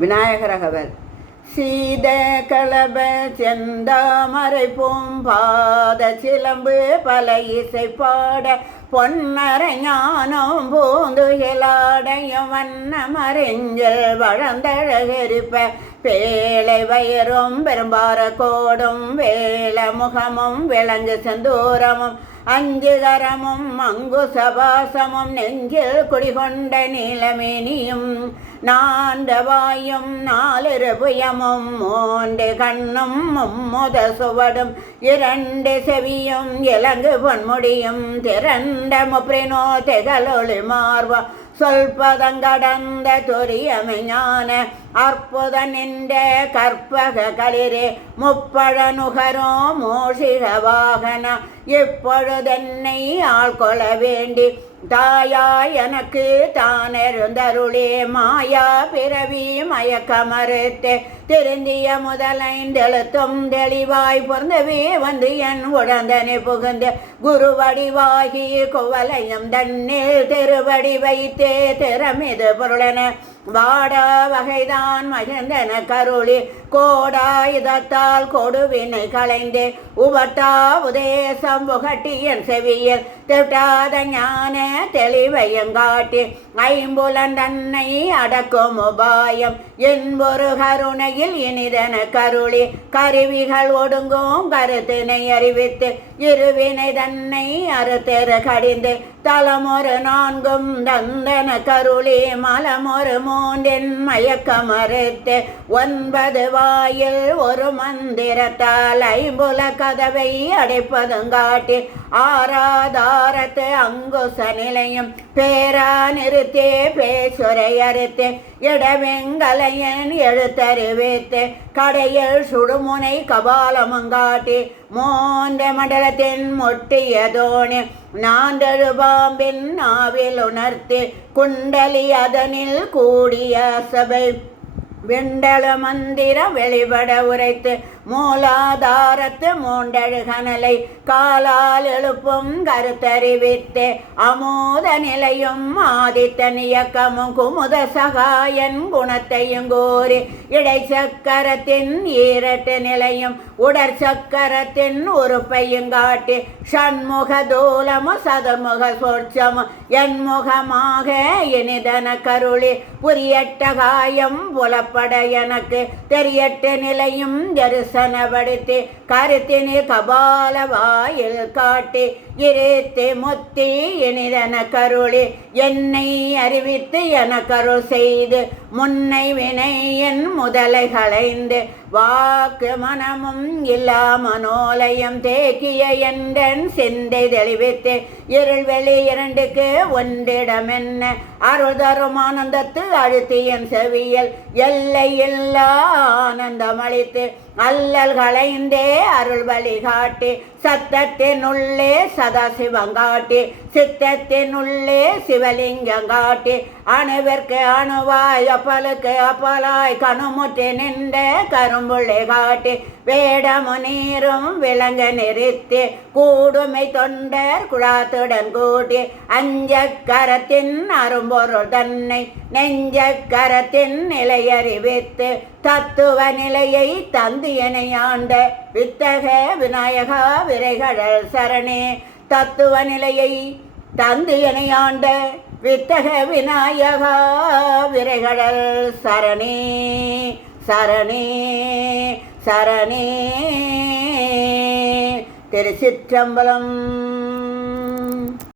விநாயகரகவர் சீத களப செந்தாமரை பூம்பாத சிலம்பு பல இசை பாட பொன்னரை ஞானம் பூந்துகிலாடையும் வண்ணமறிஞ்சல் வளர்ந்தழகரிப்ப பேழை வயிறும் பெரும்பார கோடும் வேள முகமும் விளங்கு செந்தூரமும் அஞ்சுகரமும் அங்குசபாசமும் நெஞ்சில் குடிகொண்ட நீலமேனியும் நாண்டவாயும் நாலிரு புயமும் மூன்று கண்ணும் மும்முத சுவடும் இரண்டு செவியும் இலங்கு பொன்முடியும் திரண்ட முப்ரினோ திகழொளி மார்வா சொல்பதங்கடந்த துரியமைஞான அற்புத நின்ற கற்பக களிரே முப்பழ நுகரோ மூஷிக வாகன இப்பொழுதென்னை ஆள்கொள்ள வேண்டி தாயாய் எனக்கு தானெருந்தருளே மாயா பிறவி மயக்கமறுத்தே திருந்திய முதலைந்தெழுத்தும் தெளிவாய் பொருந்தவே வந்து என் உடந்தனை புகுந்து குருவடிவாகி குவலையும் தன்னில் திருவடி வைத்தே திறமிது பொருளென வாடா வகைதான் மகிழ்ந்தன கருளி கோடாயுதத்தால் கொடுவினை களைந்தே உபட்டா உதேசம் புகட்டியன் செவியில் திட்டாத ஞான தெளிவையங்காட்டி ஐம்புலன் தன்னை அடக்கும் உபாயம் என்பொரு கருணையில் இனிதன கருளி கருவிகள் ஒடுங்கும் கருத்தினை அறிவித்து இருவினை தன்னை அறுத்தெரு கடிந்து தலமொரு நான்கும் தந்தன கருளி மலமொரு மூன்றின் மயக்கமறுத்து 9 வாயில் ஒரு மந்திரத்தால் ஐம்புல கதவை அடைப்பதுங்காட்டி ஆராதாரத்து அங்குச நிலையும் பேரா நிறுத்தே பேசுரை அறுத்து இடவெங்கலையன் எழுத்தறிவித்து கடையில் சுடுமுனை கபாலமுங்காட்டி மூன்ற மண்டலத்தின் முட்டிய தோணி நாண்டழு பாம்பின் நாவில் உணர்த்தி குண்டலி அதனில் கூடிய சபை வெண்டல மந்திர வெளிபட உரைத்து மூலாதாரத்து மூண்டழுகனலை காலால் எழுப்பும் கருத்தறிவித்து அமோத நிலையும் ஆதித்த நியக்கமும் குமுத சகாயன் குணத்தையும் கோரி இடைச்சக்கரத்தின் ஈரட்டு நிலையும் உடற்சக்கரத்தின் உறுப்பையும் காட்டி ஷண்முக தூலமும் சதுர்முக சோட்சமும் என்முகமாக இனிதன கருளி புரியட்ட காயம் புலப்பட எனக்கு தெரியட்ட நிலையும் தரிசனப்படுத்தி கருத்தினி கபால வாயில் காட்டி இருத்தி முத்தி இனிதன கருளி என்னை அறிவித்து என கருள் செய்து முன்னை வினை என் முதலை களைந்து வாக்கு மனமும் இல்லா மனோலயம் தேக்கிய என்றன் சிந்தை தெளிவித்து இருள்வெளி இரண்டுக்கு ஒன்றிடமென்ன அருள் தரும் ஆனந்தத்து அழுத்தியன் செவியல் எல்லை இல்லா ஆனந்தம் அளித்து அல்லல் களைந்தே அருள் வழிகாட்டி சத்தத்தின் உள்ளே சதாசிவங்காட்டி சித்தத்தின் உள்ளே சிவலிங்கங்காட்டி அணுவிற்கு அணுவாய் அப்பலுக்கு அப்பலாய் கணுமுற்றி நின்ற கரும்புள்ளை காட்டி வேடமு நீரும் விளங்க நிறுத்தி கூடுமை தொண்டர் குழாத்துடன் கூட்டி அஞ்சக்கரத்தின் அரும்பொருள் தன்னை நெஞ்சக்கரத்தின் நிலையறிவித்து தத்துவ நிலையை தந்து எனையாண்ட வித்தக விநாயகா விரைகடல் சரணே தத்துவ நிலையை தந்து எனையாண்ட வித்தக விநாயகா விரைகடல் சரணே சரணே சரணே திருச்சிற்றம்பலம்.